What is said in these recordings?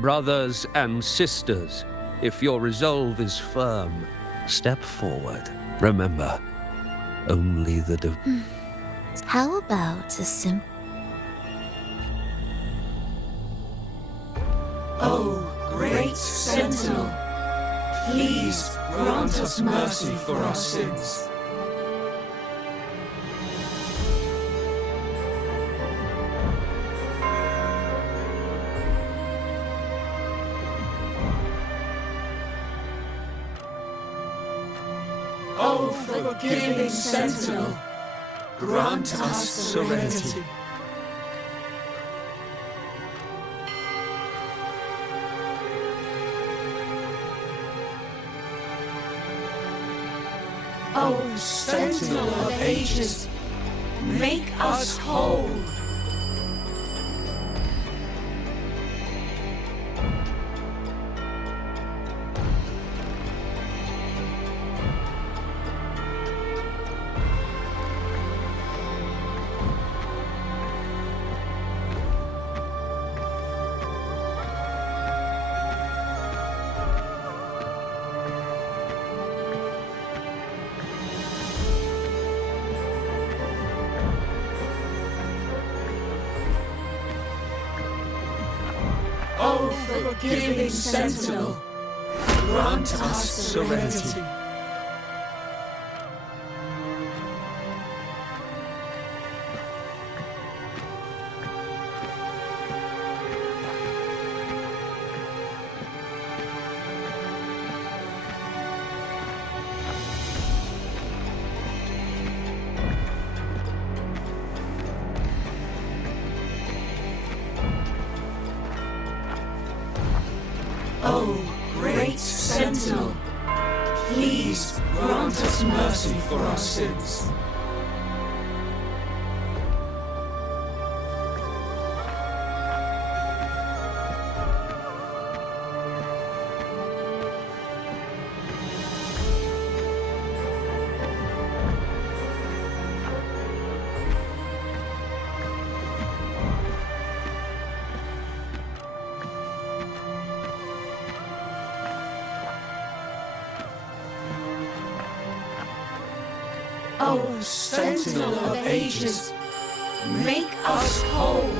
Brothers and sisters, if your resolve is firm, step forward. Remember, only the How about a simple... O great Sentinel, please grant us mercy for our sins. O forgiving Sentinel, grant us serenity. O Sentinel of ages, make us whole. O forgiving Sentinel, grant us serenity. O great Sentinel, please grant us mercy for our sins. O Sentinel of ages, make us whole.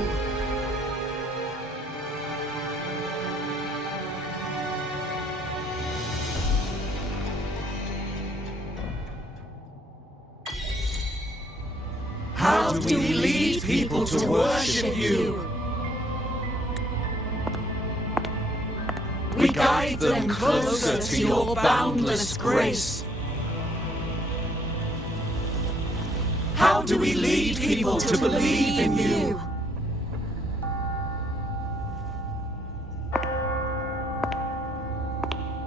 How do we lead people to worship you? We guide them closer to your boundless grace. How do we lead people to believe in you?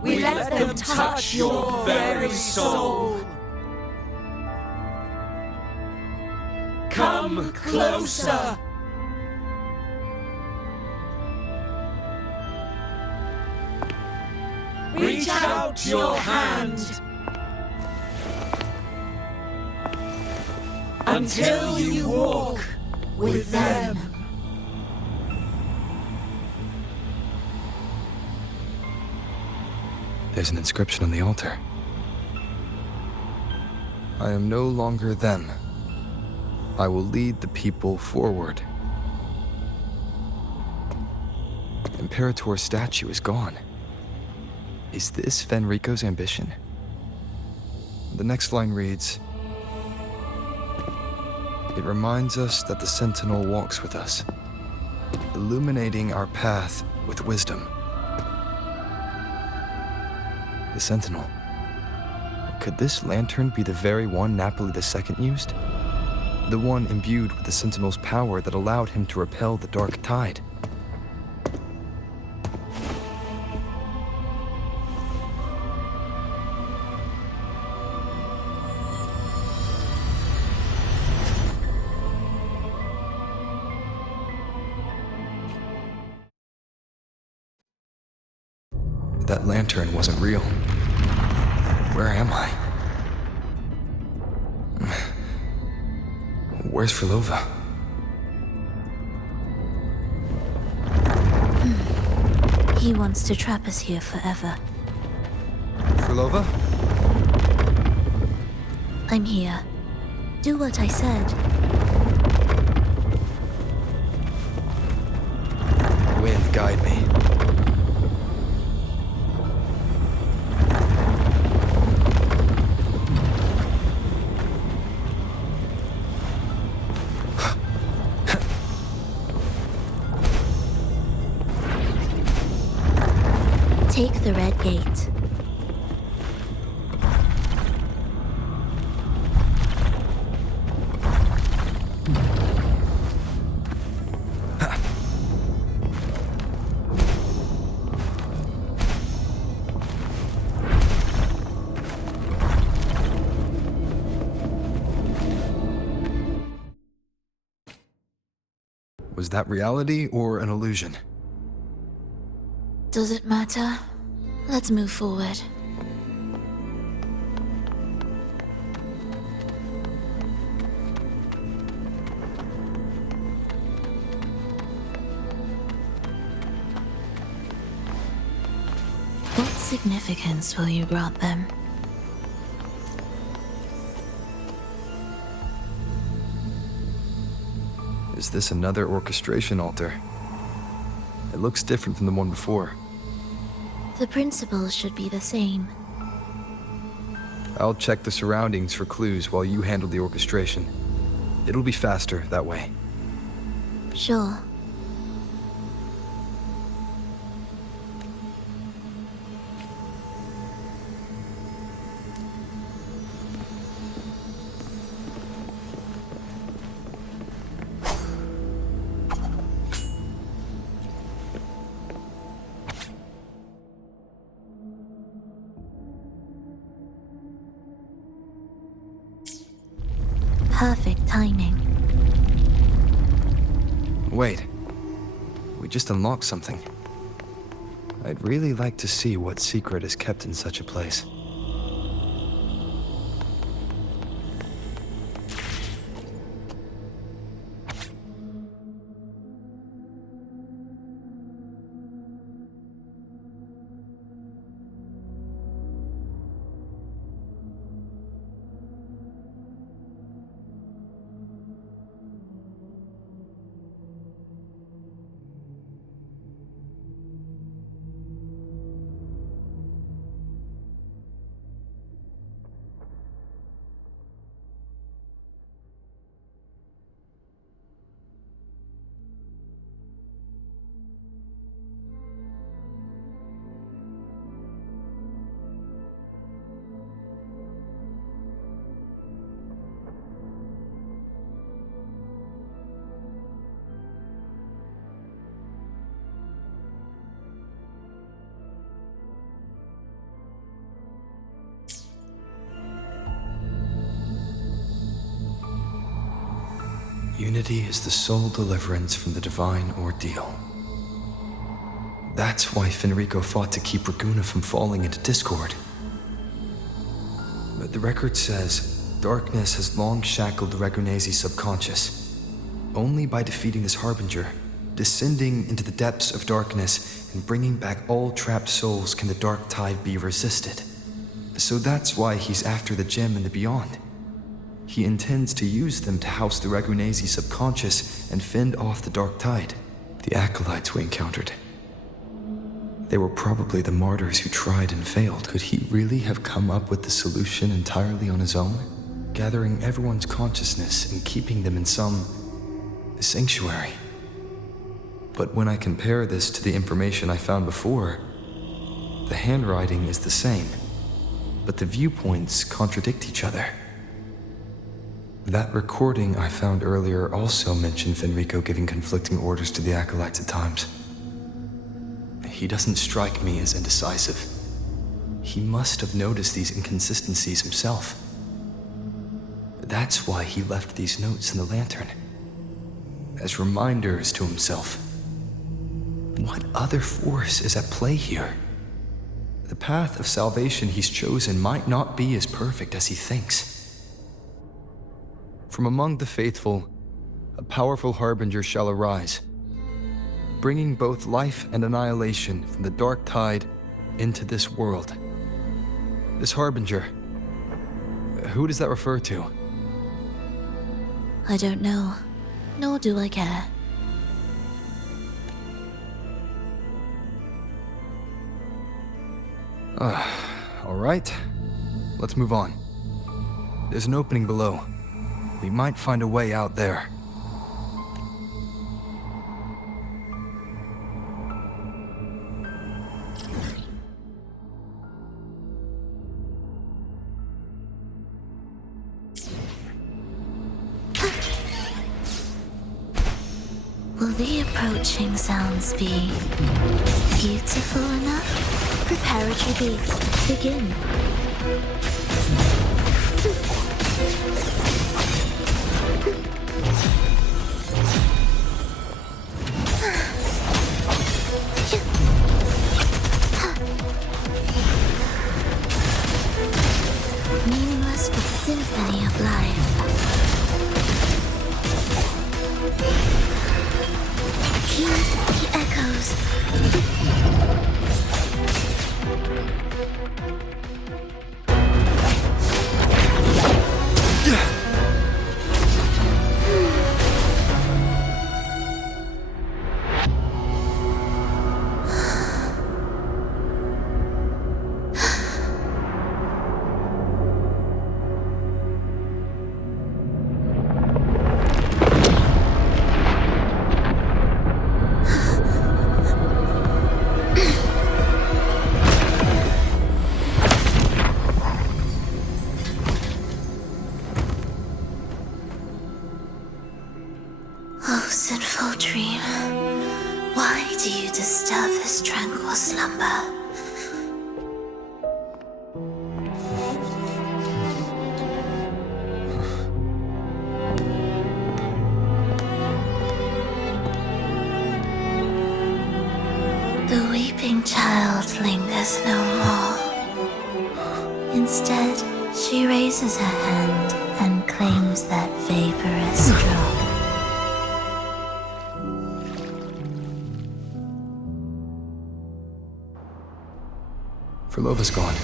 We let them touch your very soul. Come closer. Reach out your hand. Until you walk with them. There's an inscription on the altar. I am no longer them. I will lead the people forward. Imperator's statue is gone. Is this Fenrico's ambition? The next line reads, "It reminds us that the Sentinel walks with us, illuminating our path with wisdom." The Sentinel. Could this lantern be the very one Napoli II used? The one imbued with the Sentinel's power that allowed him to repel the dark tide? That lantern wasn't real. Where am I? Where's Filova? He wants to trap us here forever. Frulova? I'm here. Do what I said. Wind, guide me. Take the red gate. Was that reality or an illusion? Does it matter? Let's move forward. What significance will you grant them? Is this another orchestration altar? It looks different from the one before. The principles should be the same. I'll check the surroundings for clues while you handle the orchestration. It'll be faster that way. Sure. Perfect timing. Wait. We just unlocked something. I'd really like to see what secret is kept in such a place. Unity is the sole deliverance from the divine ordeal. That's why Fenrico fought to keep Raguna from falling into discord. But the record says, darkness has long shackled Ragunese's subconscious. Only by defeating this harbinger, descending into the depths of darkness, and bringing back all trapped souls can the dark tide be resisted. So that's why he's after the gem in the beyond. He intends to use them to house the Ragunese subconscious and fend off the dark tide. The acolytes we encountered. They were probably the martyrs who tried and failed. Could he really have come up with the solution entirely on his own? Gathering everyone's consciousness and keeping them in some sanctuary. But when I compare this to the information I found before, the handwriting is the same, but the viewpoints contradict each other. That recording I found earlier also mentioned Fenrico giving conflicting orders to the acolytes at times. He doesn't strike me as indecisive. He must have noticed these inconsistencies himself. That's why he left these notes in the lantern, as reminders to himself. What other force is at play here? The path of salvation he's chosen might not be as perfect as he thinks. From among the faithful, a powerful harbinger shall arise. bringing both life and annihilation from the dark tide into this world. This harbinger, who does that refer to? I don't know, nor do I care. All right, let's move on. There's an opening below. We might find a way out there. Will the approaching sounds be beautiful enough? Preparatory beats, begin. Meaningless but symphony of life. Hear the echoes. Oh, sinful dream, why do you disturb this tranquil slumber? The weeping child lingers no more. Instead, she raises her hand and claims that vaporous drop. Frolova's gone.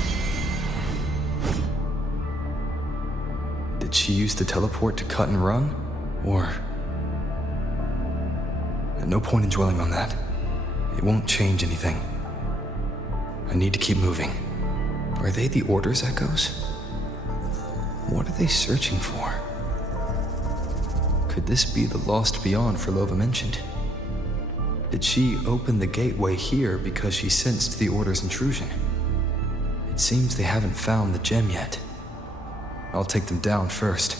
Did she use the teleport to cut and run? Or... No point in dwelling on that. It won't change anything. I need to keep moving. Are they the Order's echoes? What are they searching for? Could this be the lost beyond Frolova mentioned? Did she open the gateway here because she sensed the Order's intrusion? It seems they haven't found the gem yet. I'll take them down first.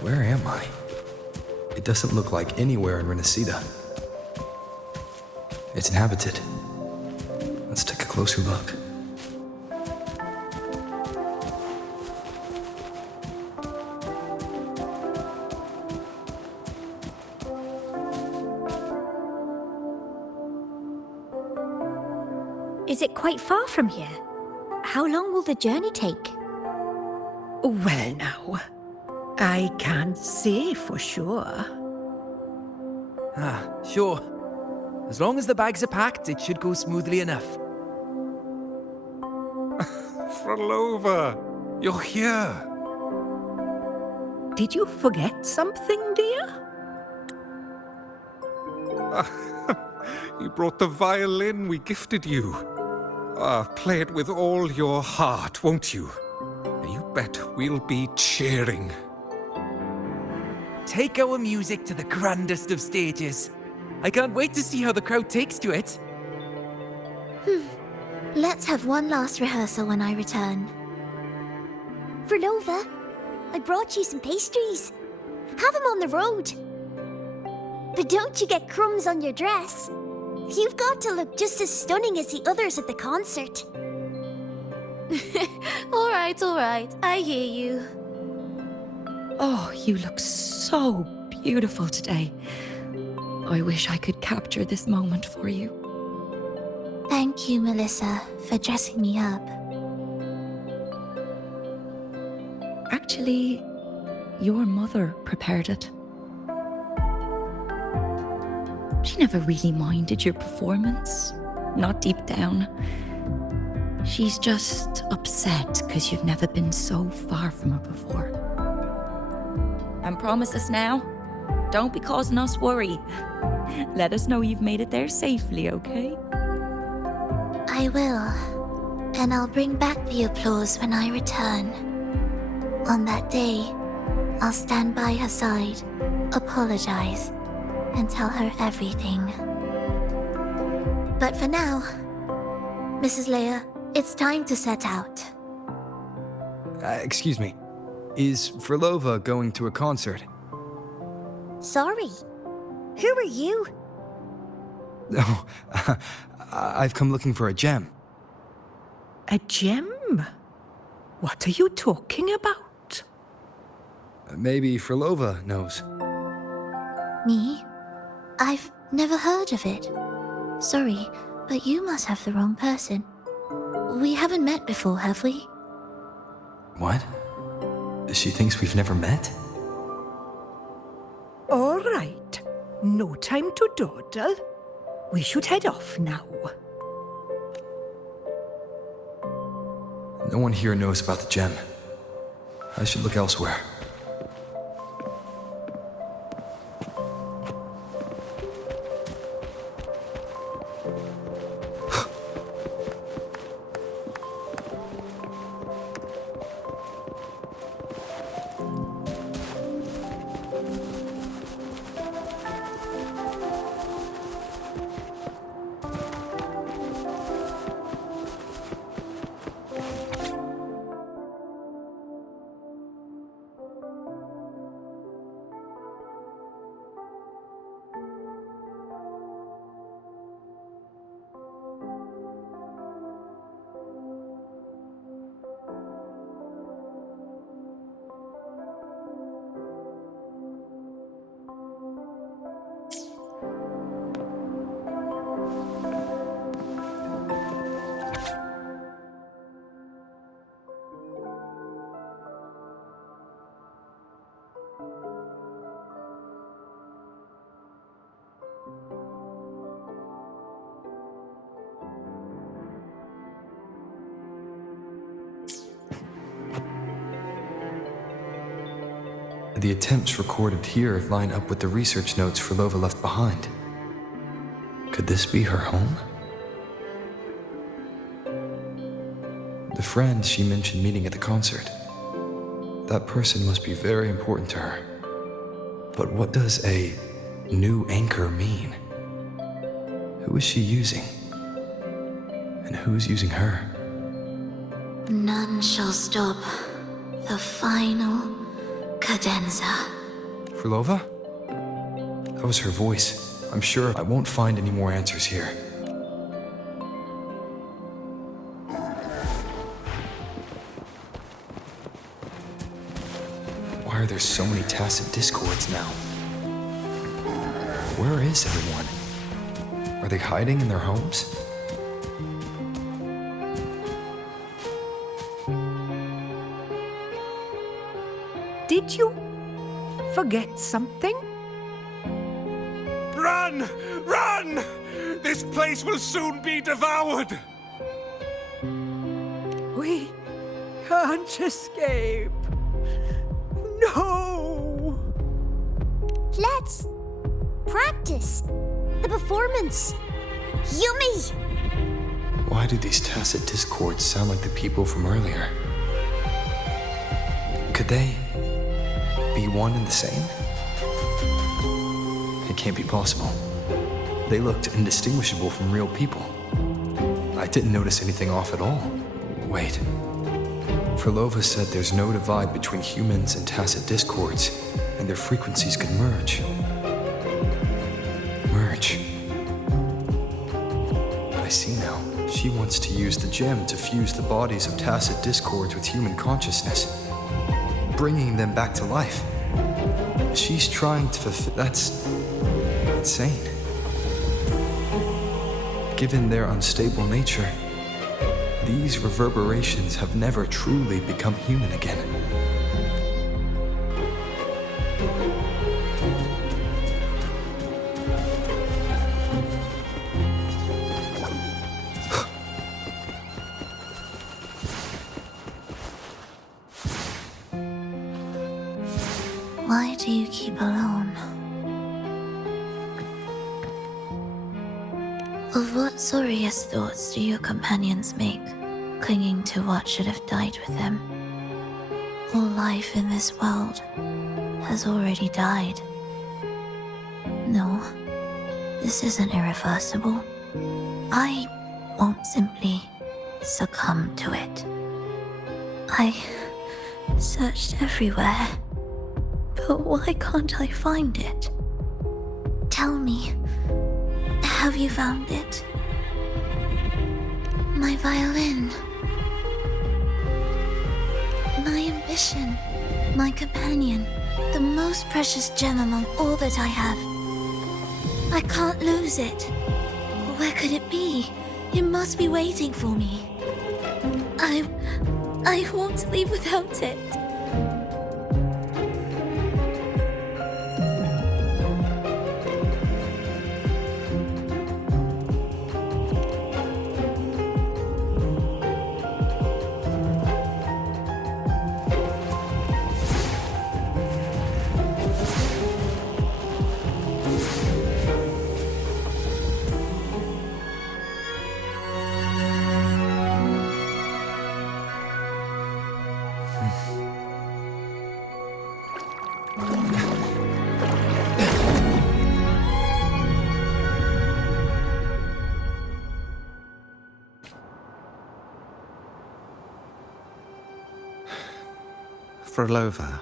Where am I? It doesn't look like anywhere in Renacida. It's inhabited. Let's take a closer look. Is it quite far from here? How long will the journey take? Well, now, I can't say for sure. Sure. As long as the bags are packed, it should go smoothly enough. Frolova, you're here. Did you forget something, dear? You brought the violin we gifted you. Play it with all your heart, won't you? You bet we'll be cheering. Take our music to the grandest of stages. I can't wait to see how the crowd takes to it. Let's have one last rehearsal when I return. Frolova, I brought you some pastries. Have them on the road. But don't you get crumbs on your dress. You've got to look just as stunning as the others at the concert. All right, I hear you. Oh, you look so beautiful today. I wish I could capture this moment for you. Thank you, Melissa, for dressing me up. Actually, your mother prepared it. She never really minded your performance, not deep down. She's just upset because you've never been so far from her before. And promise us now, don't be causing us worry. Let us know you've made it there safely, okay? I will. And I'll bring back the applause when I return. On that day, I'll stand by her side, apologize, and tell her everything. But for now, Mrs. Leia, it's time to set out. Excuse me. Is Frolova going to a concert? Sorry. Who are you? Oh, I've come looking for a gem. A gem? What are you talking about? Maybe Frolova knows. Me? I've never heard of it. Sorry, but you must have the wrong person. We haven't met before, have we? What? She thinks we've never met? All right. No time to dawdle. We should head off now. No one here knows about the gem. I should look elsewhere. The attempts recorded here line up with the research notes Frolova left behind. Could this be her home? The friend she mentioned meeting at the concert. That person must be very important to her. But what does a new anchor mean? Who is she using? And who's using her? None shall stop the final cadenza. Frolova? That was her voice. I'm sure I won't find any more answers here. Why are there so many tacit discords now? Where is everyone? Are they hiding in their homes? Did you forget something? Run! Run! This place will soon be devoured! We can't escape. No! Let's practice the performance. Yummy! Why do these tacit discords sound like the people from earlier? Could they be one and the same? It can't be possible. They looked indistinguishable from real people. I didn't notice anything off at all. Wait. Frolova said there's no divide between humans and tacit discords, and their frequencies could merge. Merge. I see now. She wants to use the gem to fuse the bodies of tacit discords with human consciousness, bringing them back to life. She's trying to fulfill... insane. Given their unstable nature, these reverberations have never truly become human again. Why do you keep alone? Of what sorriest thoughts do your companions make, clinging to what should have died with them? All life in this world has already died. No, this isn't irreversible. I won't simply succumb to it. I searched everywhere, but why can't I find it? Tell me, have you found it? My violin. My ambition. My companion. The most precious gem among all that I have. I can't lose it. Where could it be? It must be waiting for me. I won't leave without it. Frolova,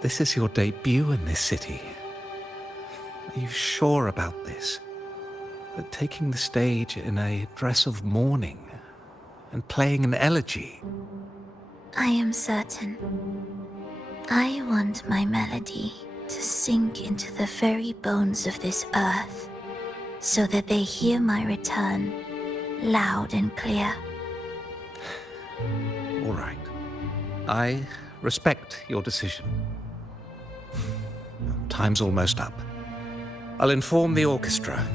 this is your debut in this city. Are you sure about this? That taking the stage in a dress of mourning and playing an elegy? I am certain. I want my melody to sink into the very bones of this earth, so that they hear my return loud and clear. All right. I respect your decision. Time's almost up. I'll inform the orchestra.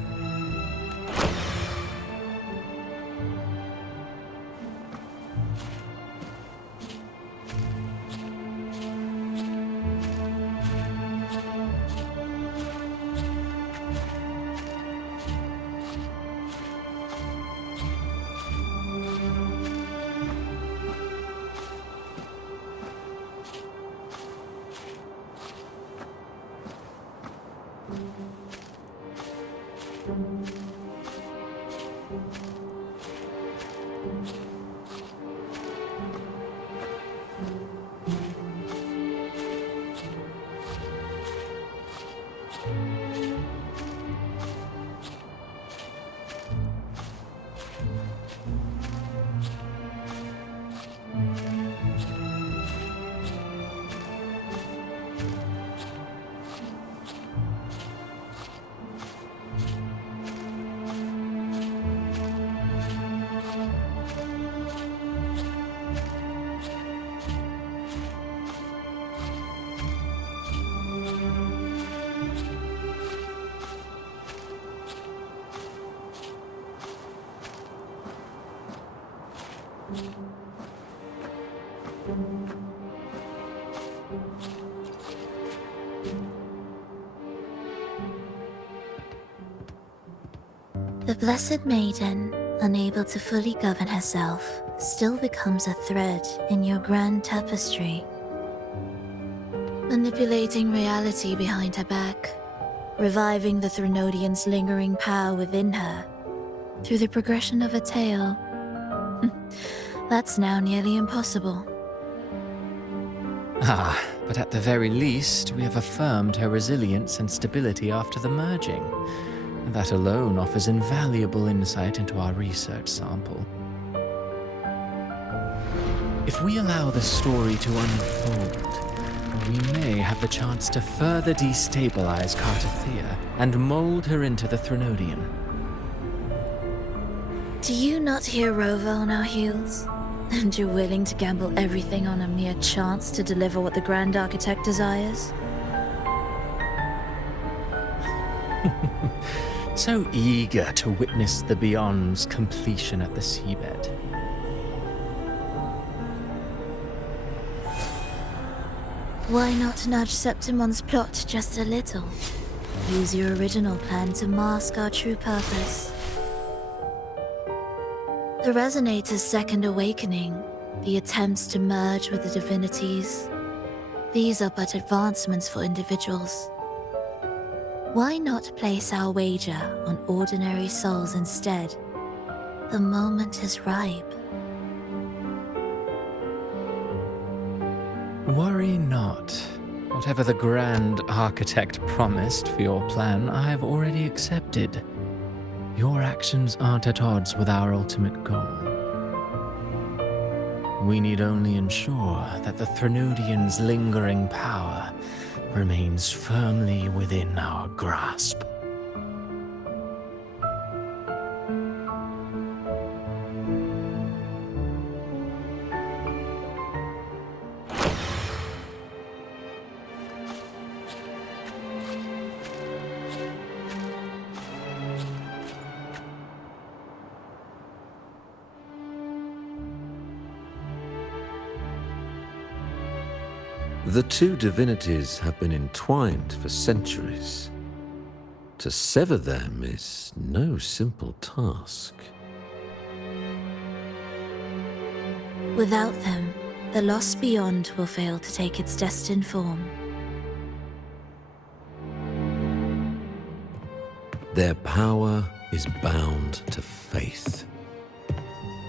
The Blessed Maiden, unable to fully govern herself, still becomes a thread in your grand tapestry. Manipulating reality behind her back, reviving the Threnodian's lingering power within her, through the progression of a tale. That's now nearly impossible. Ah, but at the very least, we have affirmed her resilience and stability after the merging. That alone offers invaluable insight into our research sample. If we allow the story to unfold, we may have the chance to further destabilize Cartathea and mold her into the Threnodian. Do you not hear Rover on our heels? And you're willing to gamble everything on a mere chance to deliver what the Grand Architect desires? So eager to witness the Beyond's completion at the seabed. Why not nudge Septimon's plot just a little? Use your original plan to mask our true purpose. The Resonator's second awakening, the attempts to merge with the divinities, these are but advancements for individuals. Why not place our wager on ordinary souls instead? The moment is ripe. Worry not. Whatever the Grand Architect promised for your plan, I have already accepted. Your actions aren't at odds with our ultimate goal. We need only ensure that the Threnodian's lingering power remains firmly within our grasp. The two divinities have been entwined for centuries. To sever them is no simple task. Without them, the lost beyond will fail to take its destined form. Their power is bound to faith.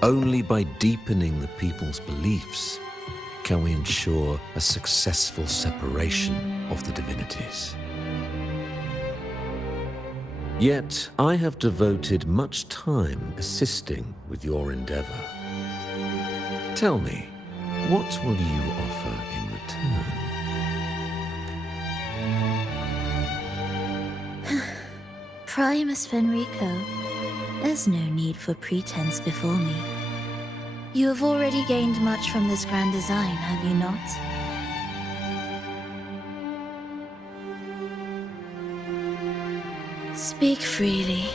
Only by deepening the people's beliefs can we ensure a successful separation of the divinities. Yet, I have devoted much time assisting with your endeavor. Tell me, what will you offer in return? Primus Fenrico, there's no need for pretense before me. You have already gained much from this grand design, have you not? Speak freely.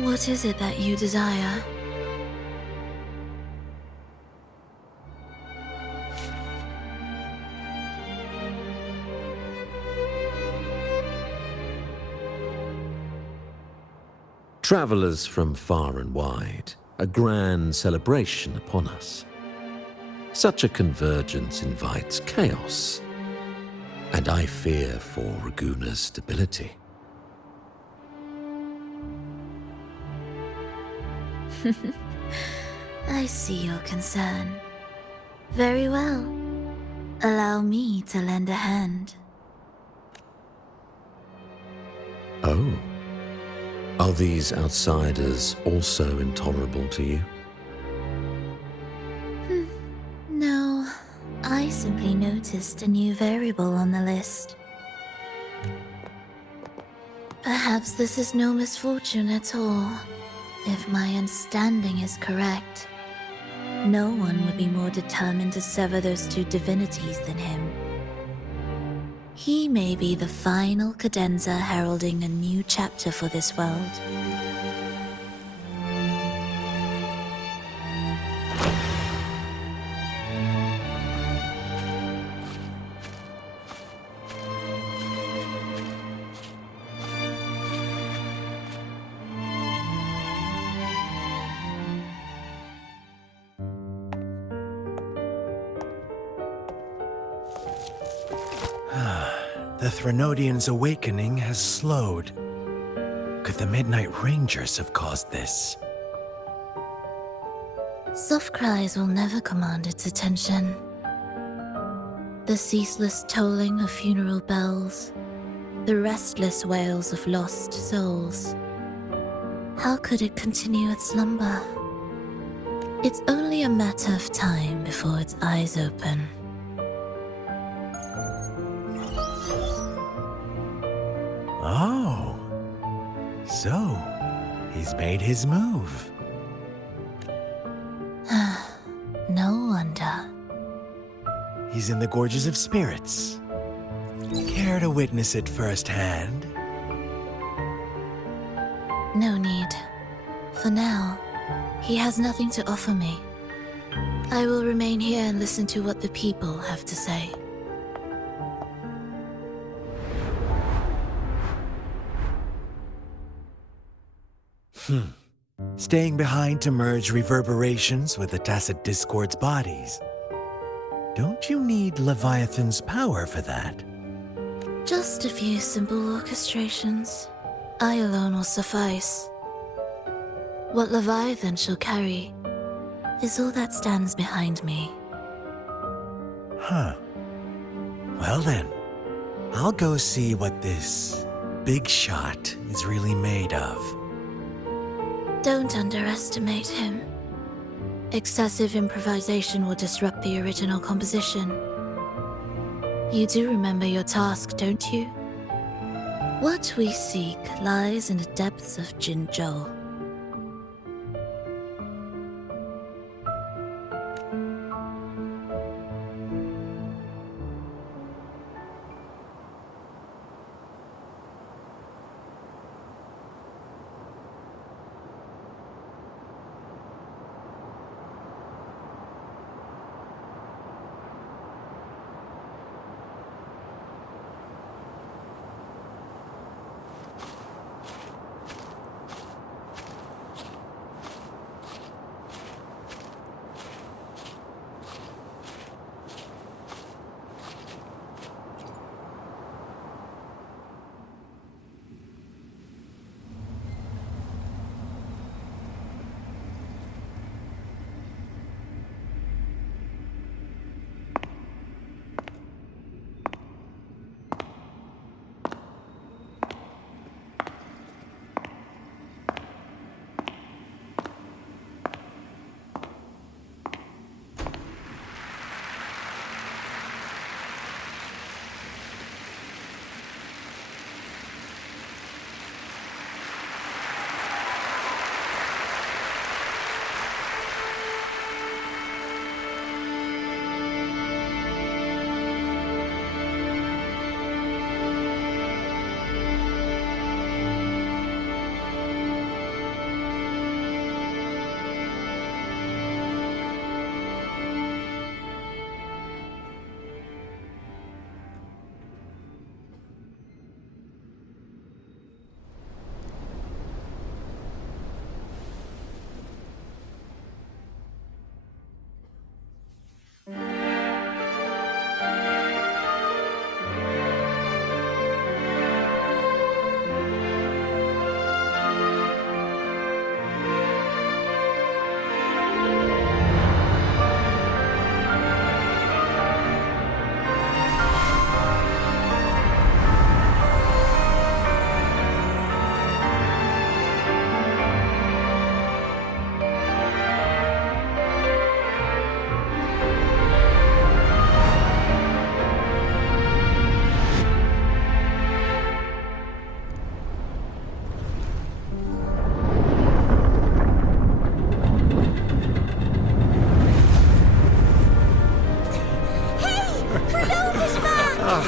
What is it that you desire? Travelers from far and wide, a grand celebration upon us. Such a convergence invites chaos, and I fear for Raguna's stability. I see your concern. Very well. Allow me to lend a hand. Oh. Are these outsiders also intolerable to you? No, I simply noticed a new variable on the list. Perhaps this is no misfortune at all. If my understanding is correct, no one would be more determined to sever those two divinities than him. He may be the final cadenza heralding a new chapter for this world. The Threnodian's awakening has slowed. Could the Midnight Rangers have caused this? Soft cries will never command its attention. The ceaseless tolling of funeral bells, the restless wails of lost souls. How could it continue its slumber? It's only a matter of time before its eyes open. So, he's made his move. No wonder. He's in the Gorges of Spirits. Care to witness it firsthand? No need. For now, he has nothing to offer me. I will remain here and listen to what the people have to say. Staying behind to merge reverberations with the Tacit Discord's bodies. Don't you need Leviathan's power for that? Just a few simple orchestrations. I alone will suffice. What Leviathan shall carry is all that stands behind me. Huh. Well then, I'll go see what this big shot is really made of. Don't underestimate him. Excessive improvisation will disrupt the original composition. You do remember your task, don't you? What we seek lies in the depths of Jinzhou.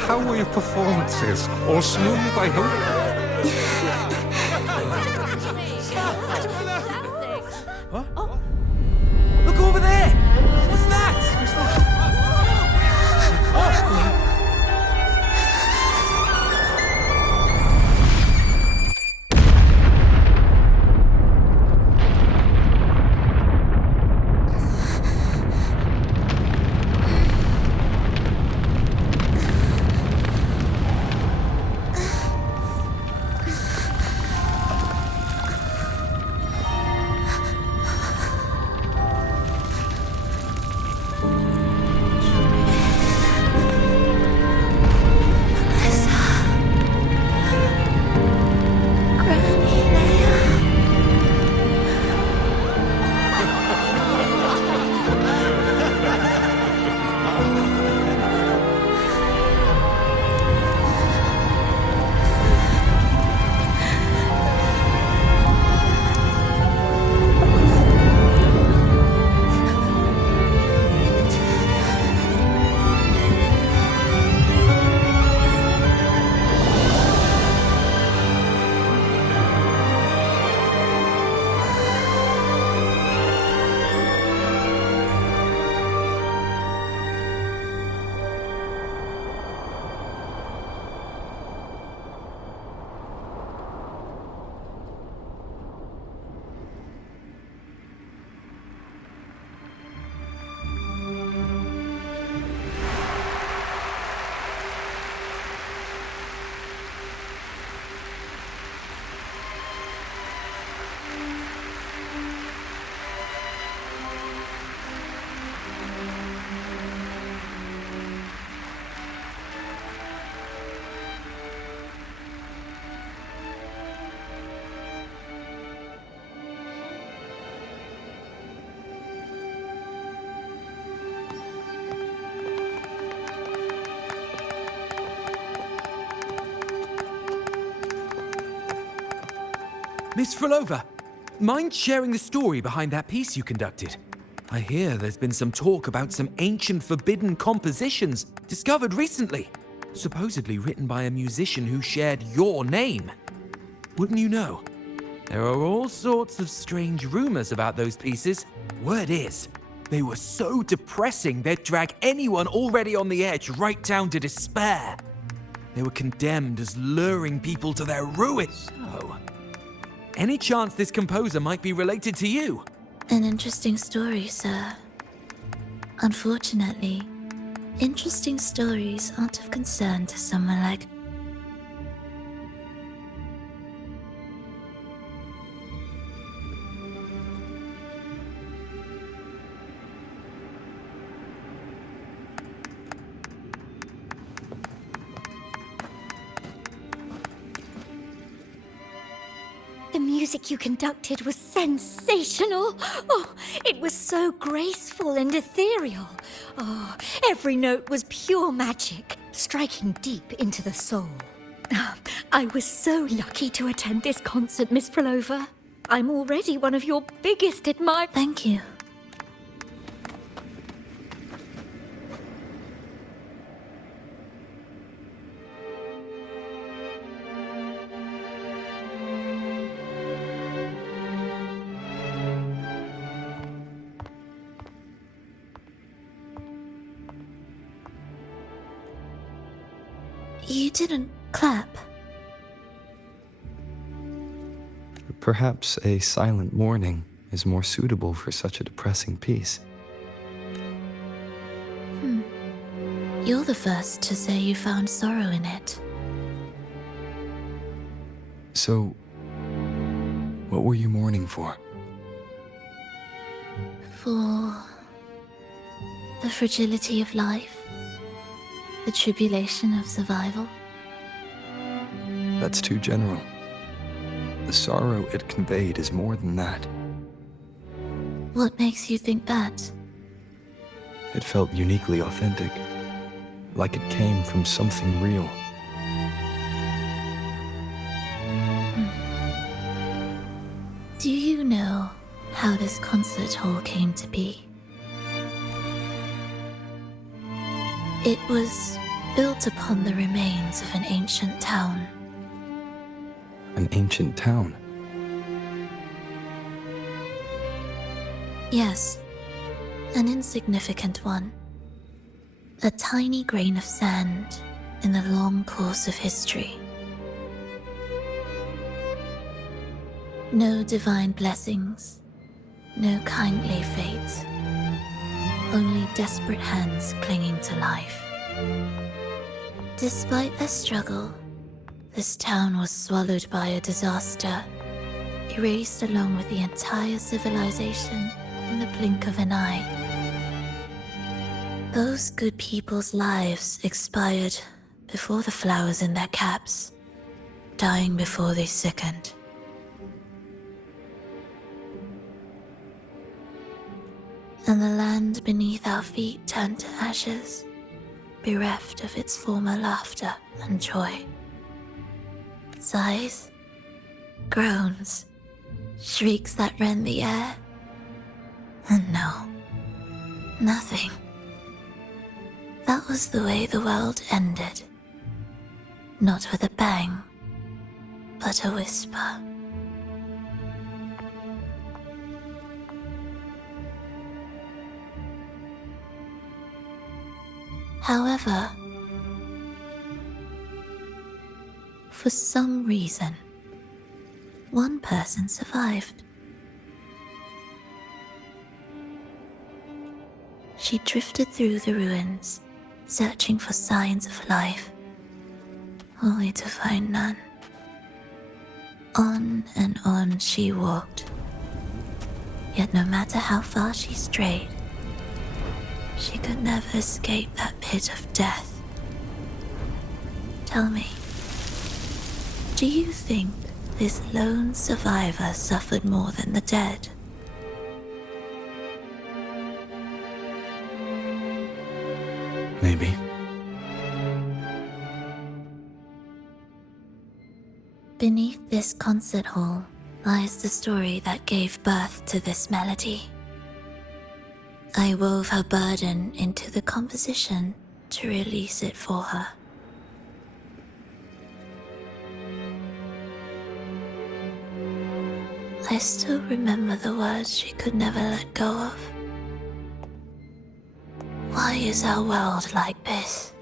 How were your performances? All smooth, I hope? Look over there! What's that? Miss Frolova, mind sharing the story behind that piece you conducted? I hear there's been some talk about some ancient forbidden compositions discovered recently, supposedly written by a musician who shared your name. Wouldn't you know? There are all sorts of strange rumors about those pieces. Word is, they were so depressing they'd drag anyone already on the edge right down to despair. They were condemned as luring people to their ruin. So, any chance this composer might be related to you? An interesting story, sir. Unfortunately, interesting stories aren't of concern to someone like... The music you conducted was sensational. Oh, it was so graceful and ethereal. Oh, every note was pure magic, striking deep into the soul. I was so lucky to attend this concert, Miss Frolova. I'm already one of your biggest admirers. Thank you. You didn't clap. Perhaps a silent mourning is more suitable for such a depressing piece. You're the first to say you found sorrow in it. So, what were you mourning for? For the fragility of life, the tribulation of survival. That's too general. The sorrow it conveyed is more than that. What makes you think that? It felt uniquely authentic, like it came from something real. Do you know how this concert hall came to be? It was built upon the remains of an ancient town. An ancient town? Yes, an insignificant one. A tiny grain of sand in the long course of history. No divine blessings, no kindly fate. Only desperate hands clinging to life. Despite their struggle, this town was swallowed by a disaster, erased along with the entire civilization in the blink of an eye. Those good people's lives expired before the flowers in their caps, dying before they sickened. And the land beneath our feet turned to ashes, bereft of its former laughter and joy. Sighs, groans, shrieks that rend the air. And no, nothing. That was the way the world ended. Not with a bang, but a whisper. However, for some reason, one person survived. She drifted through the ruins, searching for signs of life, only to find none. On and on she walked, yet no matter how far she strayed, she could never escape that pit of death. Tell me, do you think this lone survivor suffered more than the dead? Maybe. Beneath this concert hall lies the story that gave birth to this melody. I wove her burden into the composition to release it for her. I still remember the words she could never let go of. Why is our world like this?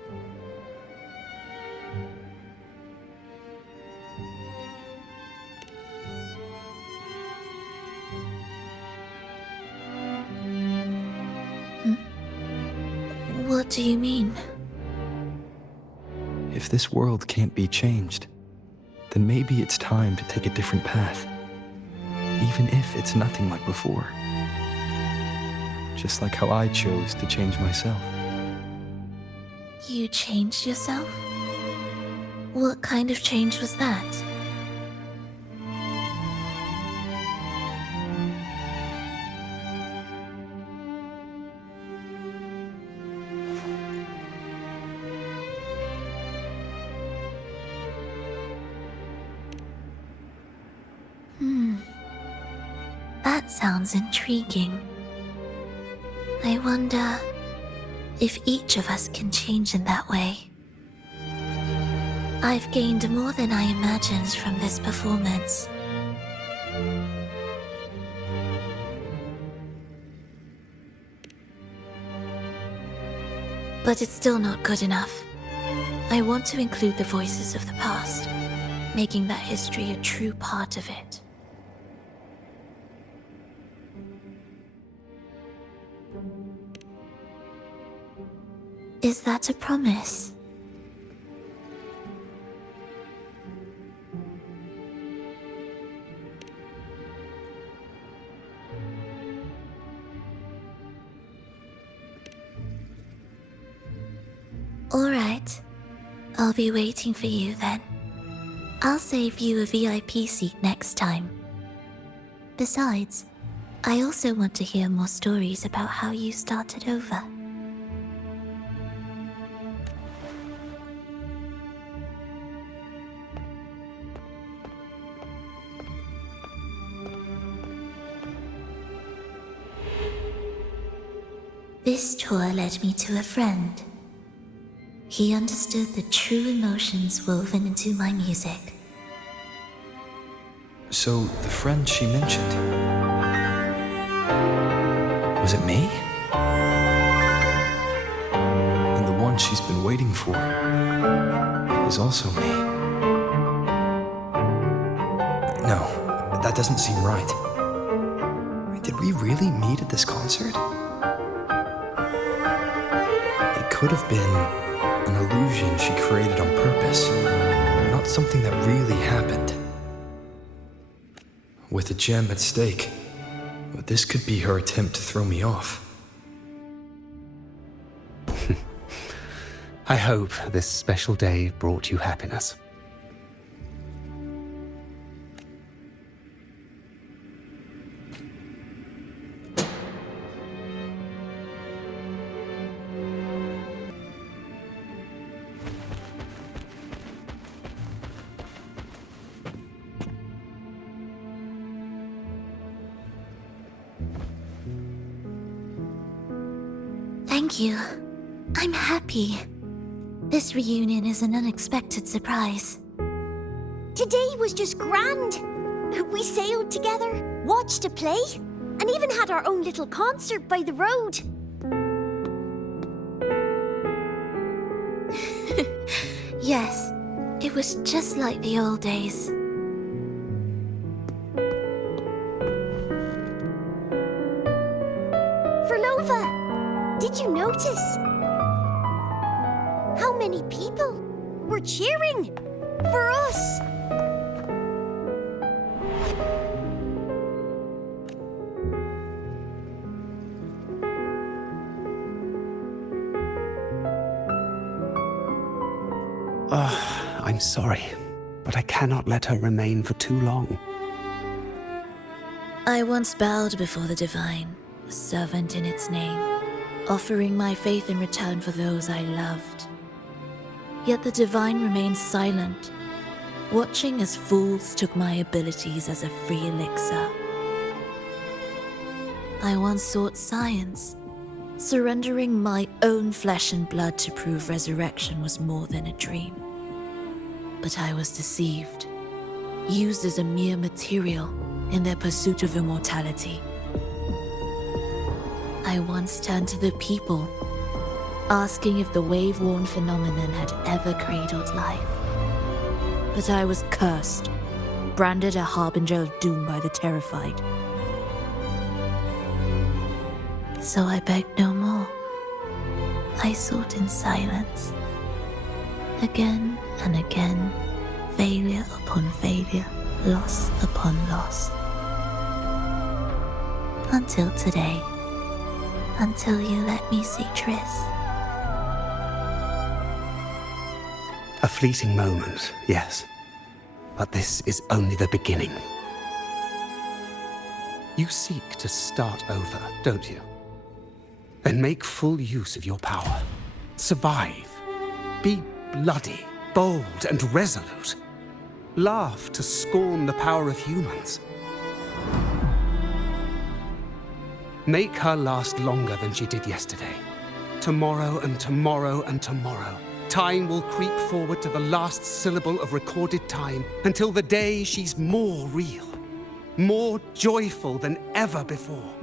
What do you mean? If this world can't be changed, then maybe it's time to take a different path. Even if it's nothing like before. Just like how I chose to change myself. You changed yourself? What kind of change was that? That sounds intriguing. I wonder if each of us can change in that way. I've gained more than I imagined from this performance. But it's still not good enough. I want to include the voices of the past, making that history a true part of it. Is that a promise? All right. I'll be waiting for you then. I'll save you a VIP seat next time. Besides, I also want to hear more stories about how you started over. This tour led me to a friend. He understood the true emotions woven into my music. So, the friend she mentioned... was it me? And the one she's been waiting for is also me. No, that doesn't seem right. Did we really meet at this concert? It could have been an illusion she created on purpose, not something that really happened. With a gem at stake, this could be her attempt to throw me off. I hope this special day brought you happiness. Thank you. I'm happy. This reunion is an unexpected surprise. Today was just grand. We sailed together, watched a play, and even had our own little concert by the road. Yes, it was just like the old days. Did you notice how many people were cheering for us? I'm sorry, but I cannot let her remain for too long. I once bowed before the divine, a servant in its name, offering my faith in return for those I loved. Yet the divine remained silent, watching as fools took my abilities as a free elixir. I once sought science, surrendering my own flesh and blood to prove resurrection was more than a dream. But I was deceived, used as a mere material in their pursuit of immortality. I once turned to the people, asking if the wave-worn phenomenon had ever cradled life. But I was cursed, branded a harbinger of doom by the terrified. So I begged no more. I sought in silence. Again and again, failure upon failure, loss upon loss. Until today. Until you let me see Triss. A fleeting moment, yes. But this is only the beginning. You seek to start over, don't you? Then make full use of your power. Survive. Be bloody, bold, and resolute. Laugh to scorn the power of humans. Make her last longer than she did yesterday. Tomorrow and tomorrow and tomorrow. Time will creep forward to the last syllable of recorded time until the day she's more real, more joyful than ever before.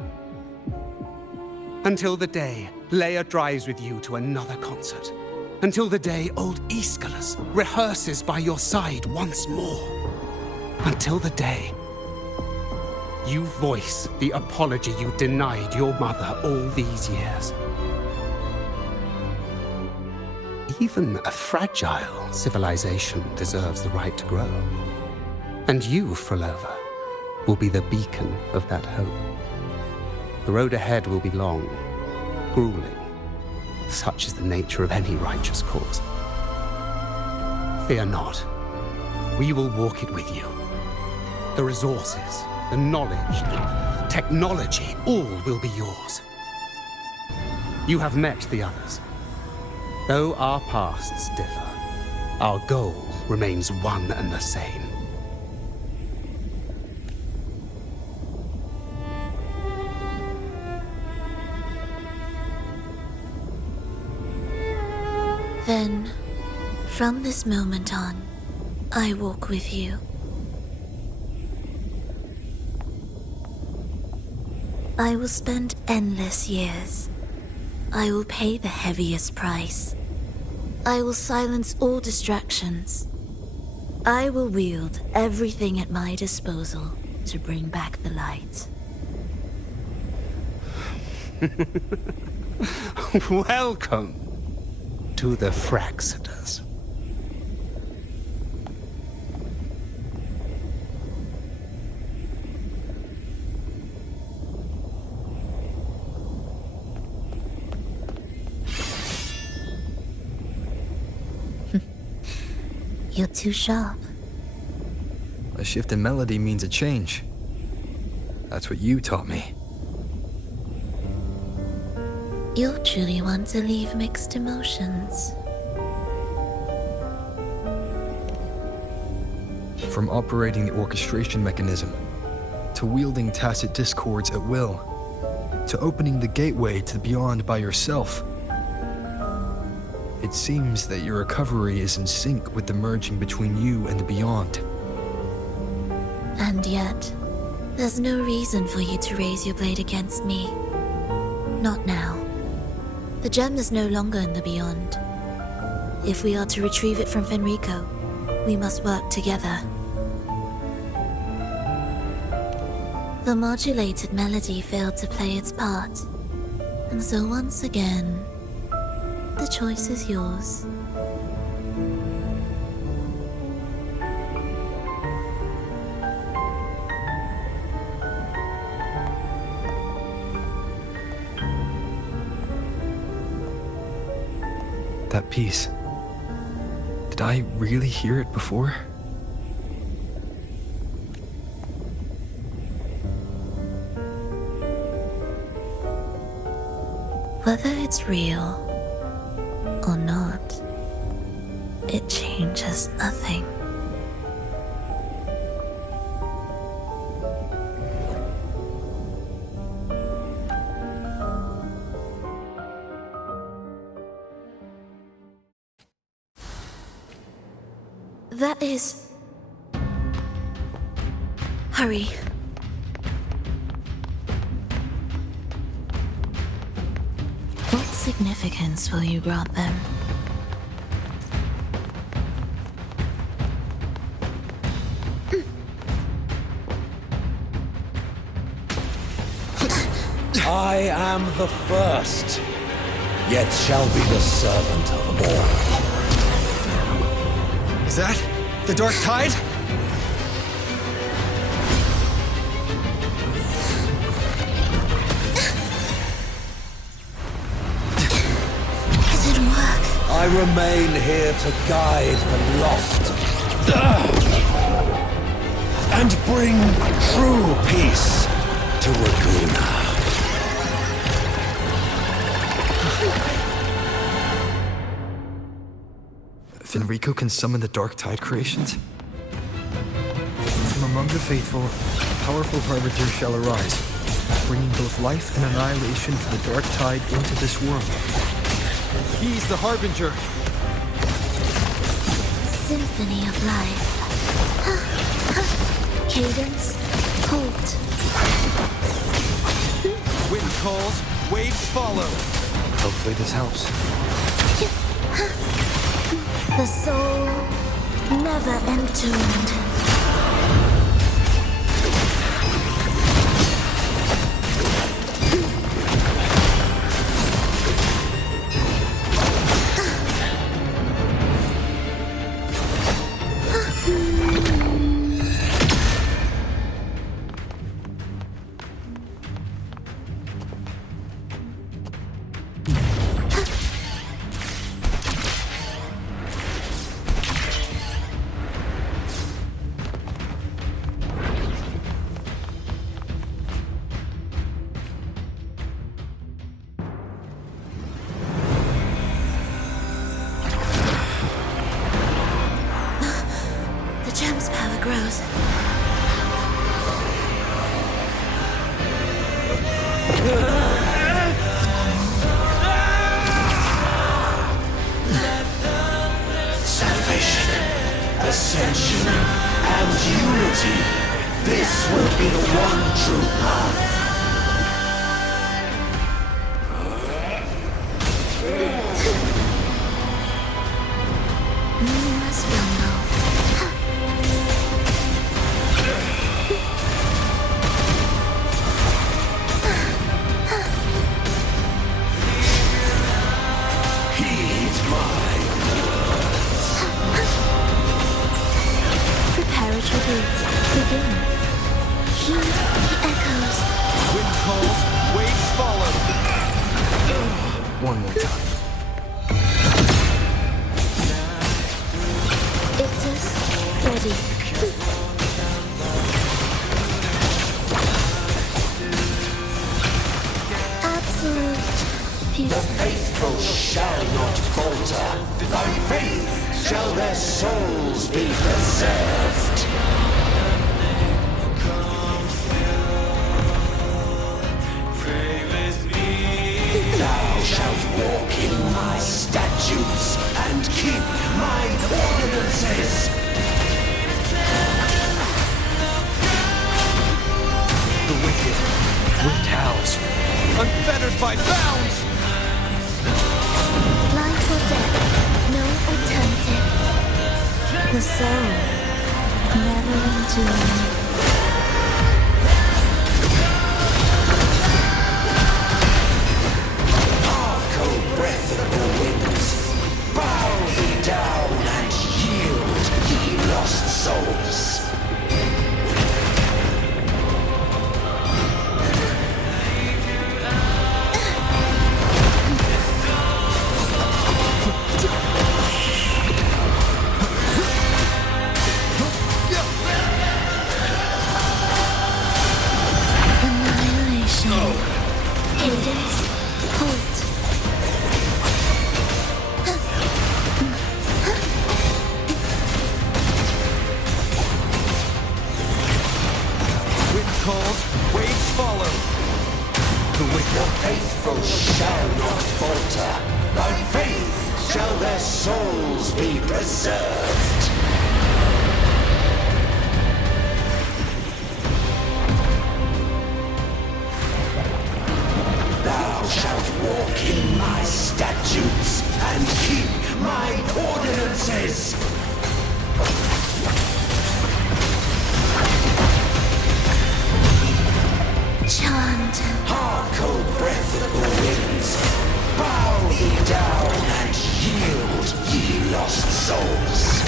Until the day Leia drives with you to another concert. Until the day old Aeschylus rehearses by your side once more. Until the day you voice the apology you denied your mother all these years. Even a fragile civilization deserves the right to grow. And you, Frolova, will be the beacon of that hope. The road ahead will be long, grueling. Such is the nature of any righteous cause. Fear not. We will walk it with you. The resources, the knowledge, the technology, all will be yours. You have met the others. Though our pasts differ, our goal remains one and the same. Then, from this moment on, I walk with you. I will spend endless years. I will pay the heaviest price. I will silence all distractions. I will wield everything at my disposal to bring back the light. Welcome to the Fraxiters. You're too sharp. A shift in melody means a change. That's what you taught me. You're truly one to leave mixed emotions. From operating the orchestration mechanism, to wielding tacit discords at will, to opening the gateway to the beyond by yourself. It seems that your recovery is in sync with the merging between you and the beyond. And yet, there's no reason for you to raise your blade against me. Not now. The gem is no longer in the beyond. If we are to retrieve it from Fenrico, we must work together. The modulated melody failed to play its part, and so once again, the choice is yours. That piece. Did I really hear it before? Whether it's real or not, it changes nothing. That is... Hurry. What significance will you grant them? I am the first, yet shall be the servant of all. Is that the Dark Tide? It didn't work. I remain here to guide the lost and bring true peace to Laguna. Enrico can summon the Dark Tide creations? From among the faithful, a powerful harbinger shall arise, bringing both life and annihilation to the Dark Tide into this world. He's the harbinger. Symphony of life. Cadence, halt. Wind calls, waves follow. Hopefully this helps. The soul never entombed. Gem's power grows. Salvation, ascension, and unity. This will be the one true path. Numerous rumble. Heed my Preparatory beats begin. Heed the echoes. Wind calls, waves follow. One more time. Ictus, ready. Absolute future. faithful shall not falter. By faith shall their souls be preserved. Thou shalt walk in my statutes and keep my ordinances. The wicked, wind howls, unfettered by bounds. Life or death, no alternative. The soul, never entombed. Cold breath of the winds, bow thee down and yield, ye lost souls. Annihilation. Cadence, halt. Wind calls, waves follow. The wicked, Faithful shall not falter. By faith shall their souls be preserved. souls.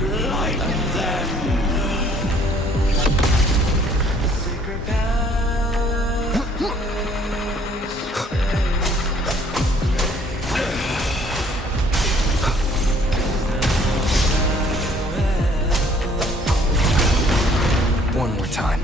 Enlighten them. One more time.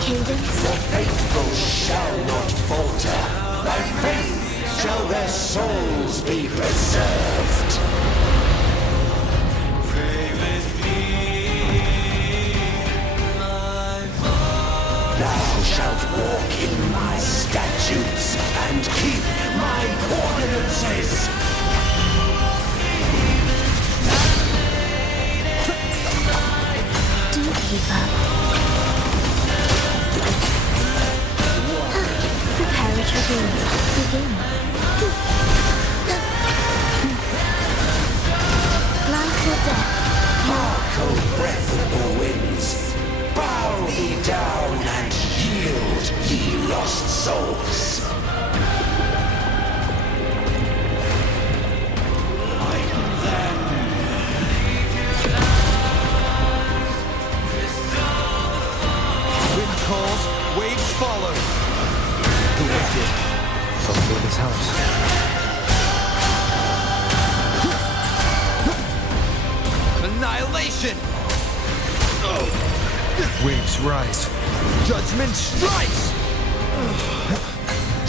Cadence. The faithful shall not falter. By faith shall their souls be preserved. Thou shalt walk in my statutes and keep my ordinances. Do keep up. Prepare tributes. Begin. Life or death. Hark, O breath of the winds. Bow thee down and yield, ye lost souls. Lighten them. Wind calls, waves follow. The wicked. Hopefully this helps. Annihilation! Waves rise. Judgment strikes!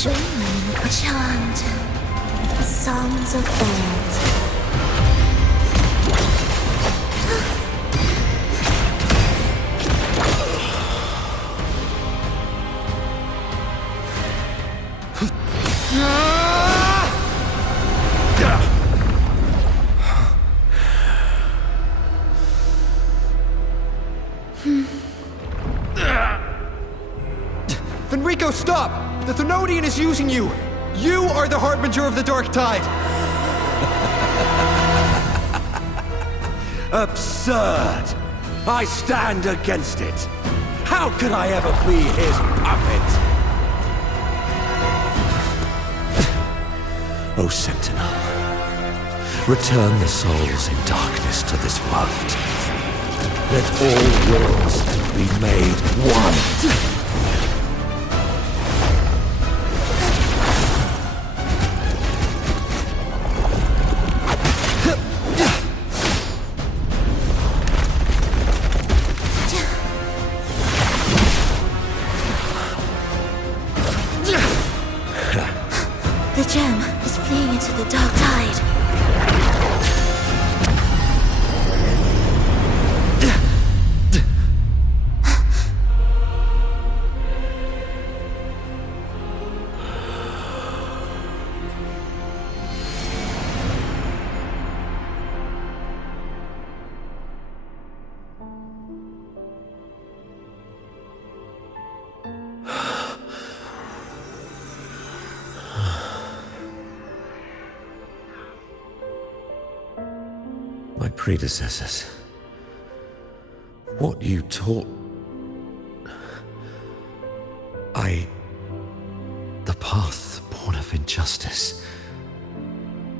Dreaming, chant, songs of old. Enrico, stop! The Thenodian is using you! You are the harbinger of the Dark Tide! Absurd! I stand against it. How could I ever be his puppet? O Sentinel, return the souls in darkness to this world. Let all worlds be made one. The gem is fleeing into the dark tide. My predecessors. What you taught... The path born of injustice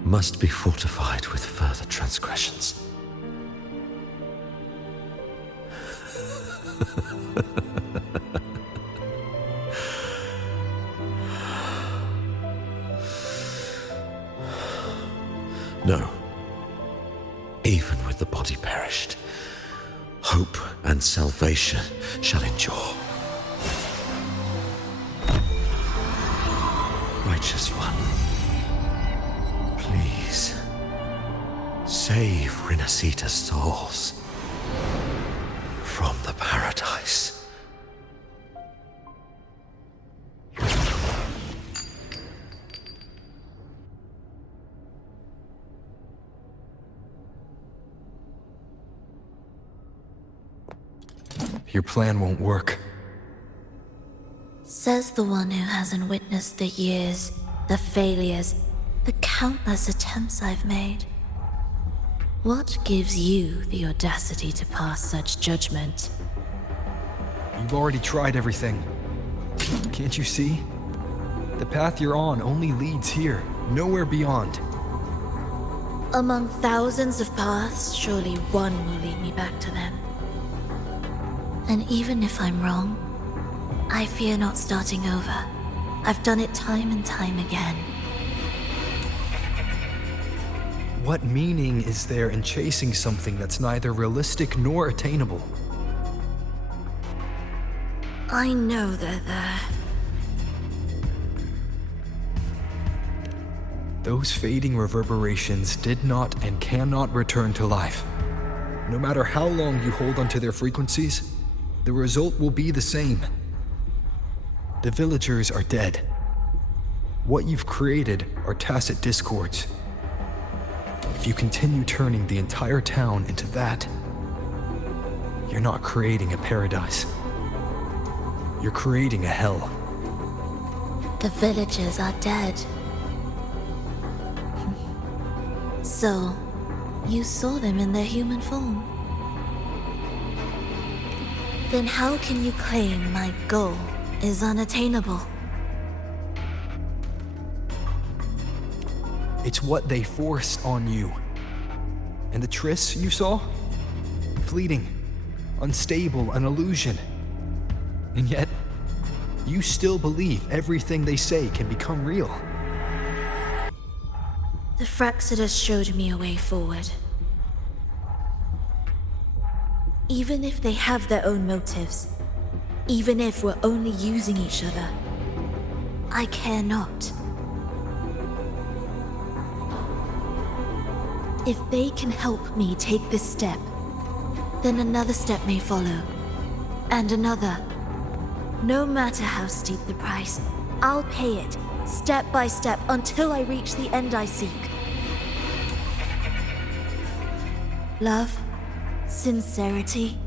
must be fortified with further transgressions. No. Even with the body perished, hope and salvation shall endure. Righteous One, please save Rinasita's souls from the paradise. Your plan won't work. Says the one who hasn't witnessed the years, the failures, the countless attempts I've made. What gives you the audacity to pass such judgment? You've already tried everything. Can't you see? The path you're on only leads here, nowhere beyond. Among thousands of paths, surely one will lead me back to them. And even if I'm wrong, I fear not starting over. I've done it time and time again. What meaning is there in chasing something that's neither realistic nor attainable? I know they're there. Those fading reverberations did not and cannot return to life. No matter how long you hold onto their frequencies, the result will be the same. The villagers are dead. What you've created are tacit discords. If you continue turning the entire town into that, you're not creating a paradise. You're creating a hell. The villagers are dead. So, you saw them in their human form. Then how can you claim my goal is unattainable? It's what they forced on you. And the trysts you saw? Fleeting, unstable, an illusion. And yet, you still believe everything they say can become real. The Fraxidus showed me a way forward. Even if they have their own motives, even if we're only using each other, I care not. If they can help me take this step, then another step may follow, and another. No matter how steep the price, I'll pay it, step by step, until I reach the end I seek. Love, sincerity,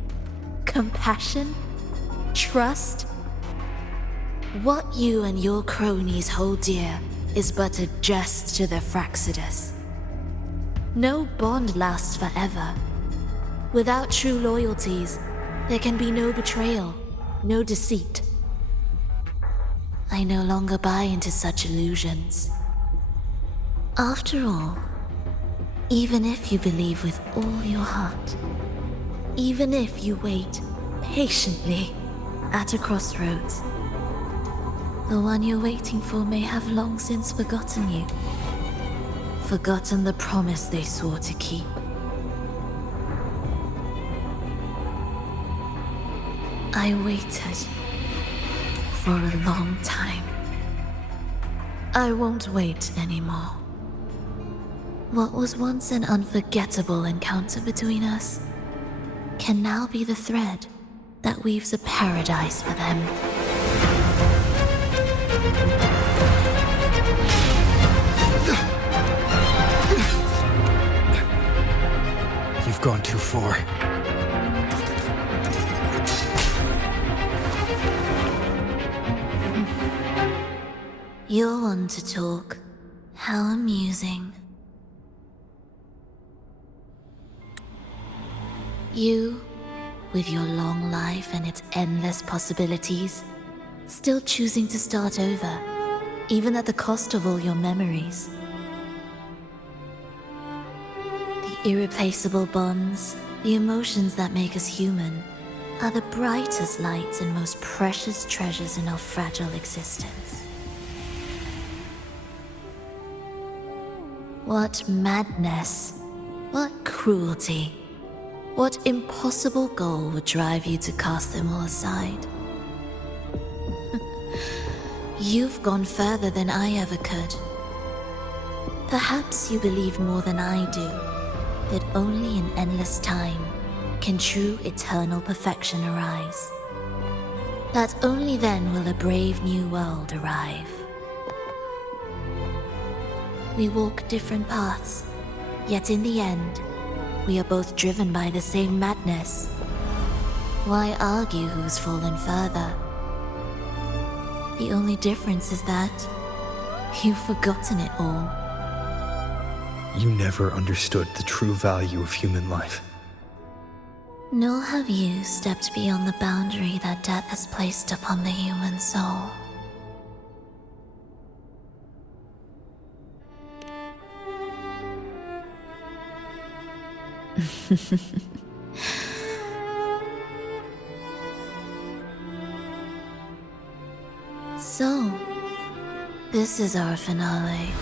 compassion, trust. What you and your cronies hold dear is but a jest to the Fraxidus. No bond lasts forever. Without true loyalties, there can be no betrayal, no deceit. I no longer buy into such illusions. After all, even if you believe with all your heart, even if you wait patiently at a crossroads, the one you're waiting for may have long since forgotten you. Forgotten the promise they swore to keep. I waited for a long time. I won't wait anymore. What was once an unforgettable encounter between us can now be the thread that weaves a paradise for them. You've gone too far. You're one to talk. How amusing. You, with your long life and its endless possibilities, still choosing to start over, even at the cost of all your memories. The irreplaceable bonds, the emotions that make us human, are the brightest lights and most precious treasures in our fragile existence. What madness, what cruelty, what impossible goal would drive you to cast them all aside? You've gone further than I ever could. Perhaps you believe more than I do, that only in endless time can true eternal perfection arise. That only then will a brave new world arrive. We walk different paths, yet in the end, we are both driven by the same madness. Why argue who's fallen further? The only difference is that you've forgotten it all. You never understood the true value of human life. Nor have you stepped beyond the boundary that death has placed upon the human soul. So, this is our finale.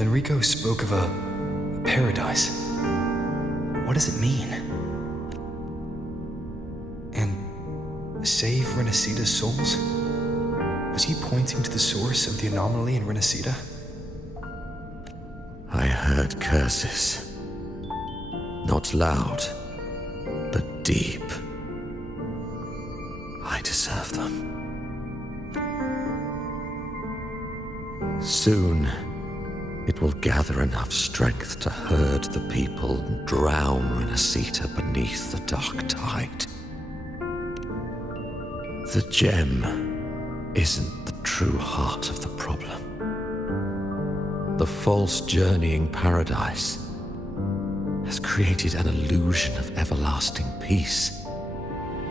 Fenrico spoke of a paradise. What does it mean? And save Renacita's souls? Was he pointing to the source of the anomaly in Renacita? I heard curses. Not loud, but deep. I deserve them. Soon, it will gather enough strength to herd the people and drown Renacita beneath the dark tide. The gem isn't the true heart of the problem. The false journeying paradise has created an illusion of everlasting peace,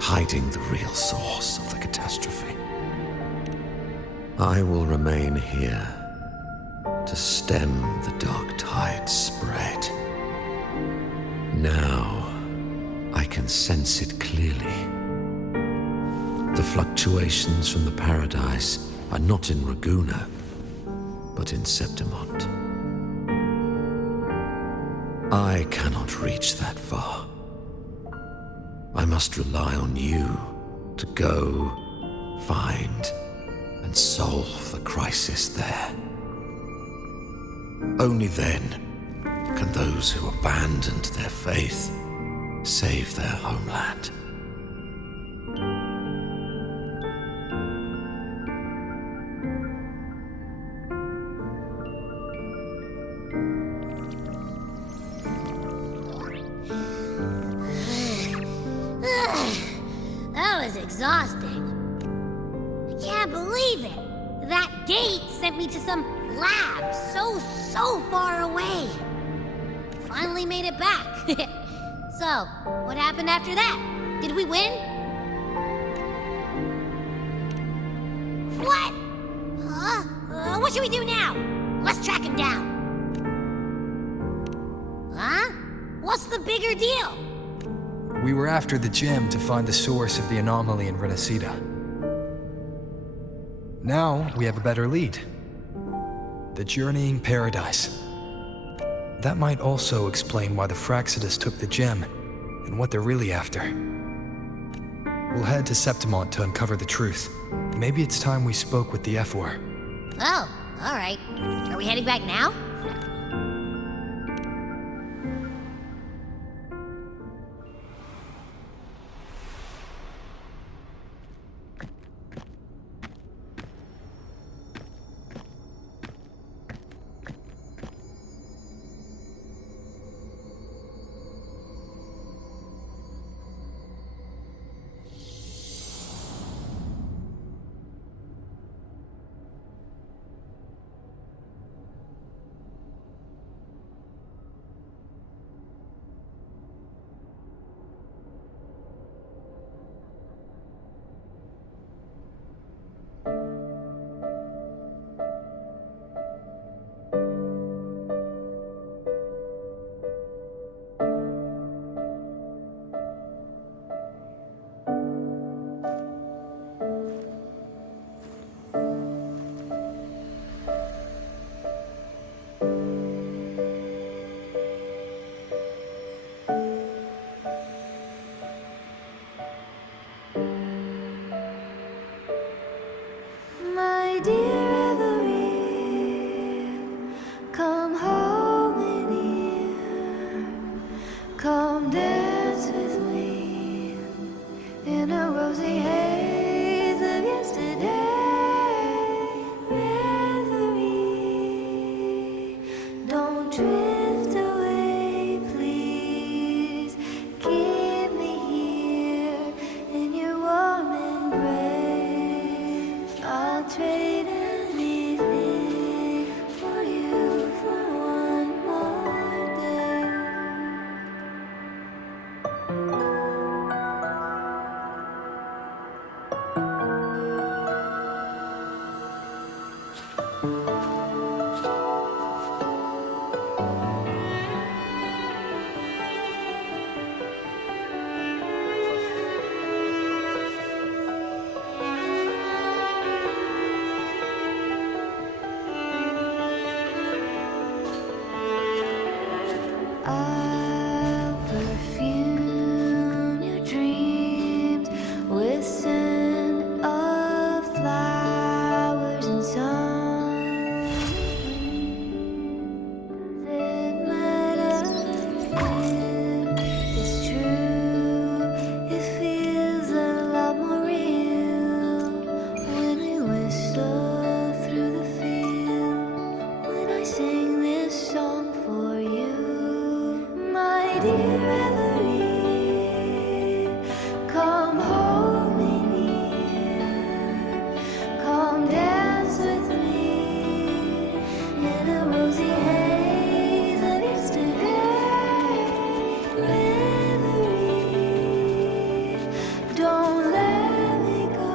hiding the real source of the catastrophe. I will remain here to stem the dark tide's spread. Now, I can sense it clearly. The fluctuations from the paradise are not in Raguna, but in Septimont. I cannot reach that far. I must rely on you to go, find, and solve the crisis there. Only then can those who abandoned their faith save their homeland. That was exhausting. I can't believe it. That gate sent me to some lab, so far away. Finally made it back. So, what happened after that? Did we win? What? Huh? What should we do now? Let's track him down. Huh? What's the bigger deal? We were after the gem to find the source of the anomaly in Renacida. Now we have a better lead. The journeying paradise. That might also explain why the Fraxidus took the gem, and what they're really after. We'll head to Septimont to uncover the truth. Maybe it's time we spoke with the F-War. Oh, alright. Are we heading back now? My dear Every, come home in here. Come dance with me in a rosy haze of yesterday. Reverie, don't drift away, please. Keep me here in your warm embrace. I'll trade anything for you for one more day. I'll perfume your dreams with scent of flowers and sun. Does it matter if it's true? It feels a lot more real when we whistle through the field. When I sing this song for you, my dear Every, come home in here. Come dance with me in a rosy haze of yesterday. Reverie, don't let me go.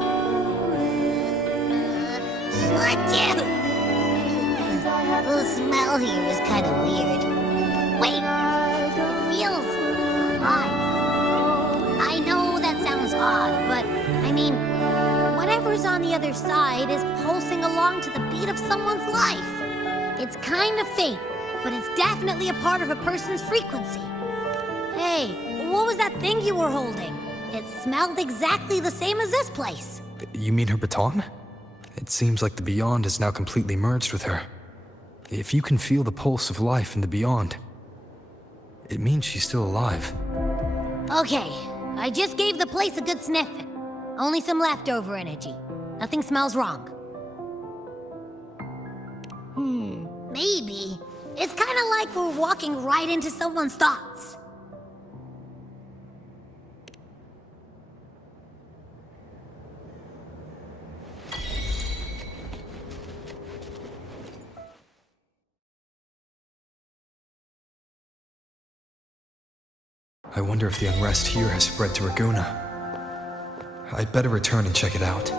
What, dude? The smell here is kind of weird. Wait, feels alive. I know that sounds odd, but I mean, whatever's on the other side is pulsing along to the beat of someone's life. It's kind of faint, but it's definitely a part of a person's frequency. Hey, what was that thing you were holding? It smelled exactly the same as this place. You mean her baton? It seems like the beyond is now completely merged with her. If you can feel the pulse of life in the beyond, it means she's still alive. Okay, I just gave the place a good sniffing. Only some leftover energy. Nothing smells wrong. Maybe. It's kind of like we're walking right into someone's thoughts. I wonder if the unrest here has spread to Raguna. I'd better return and check it out.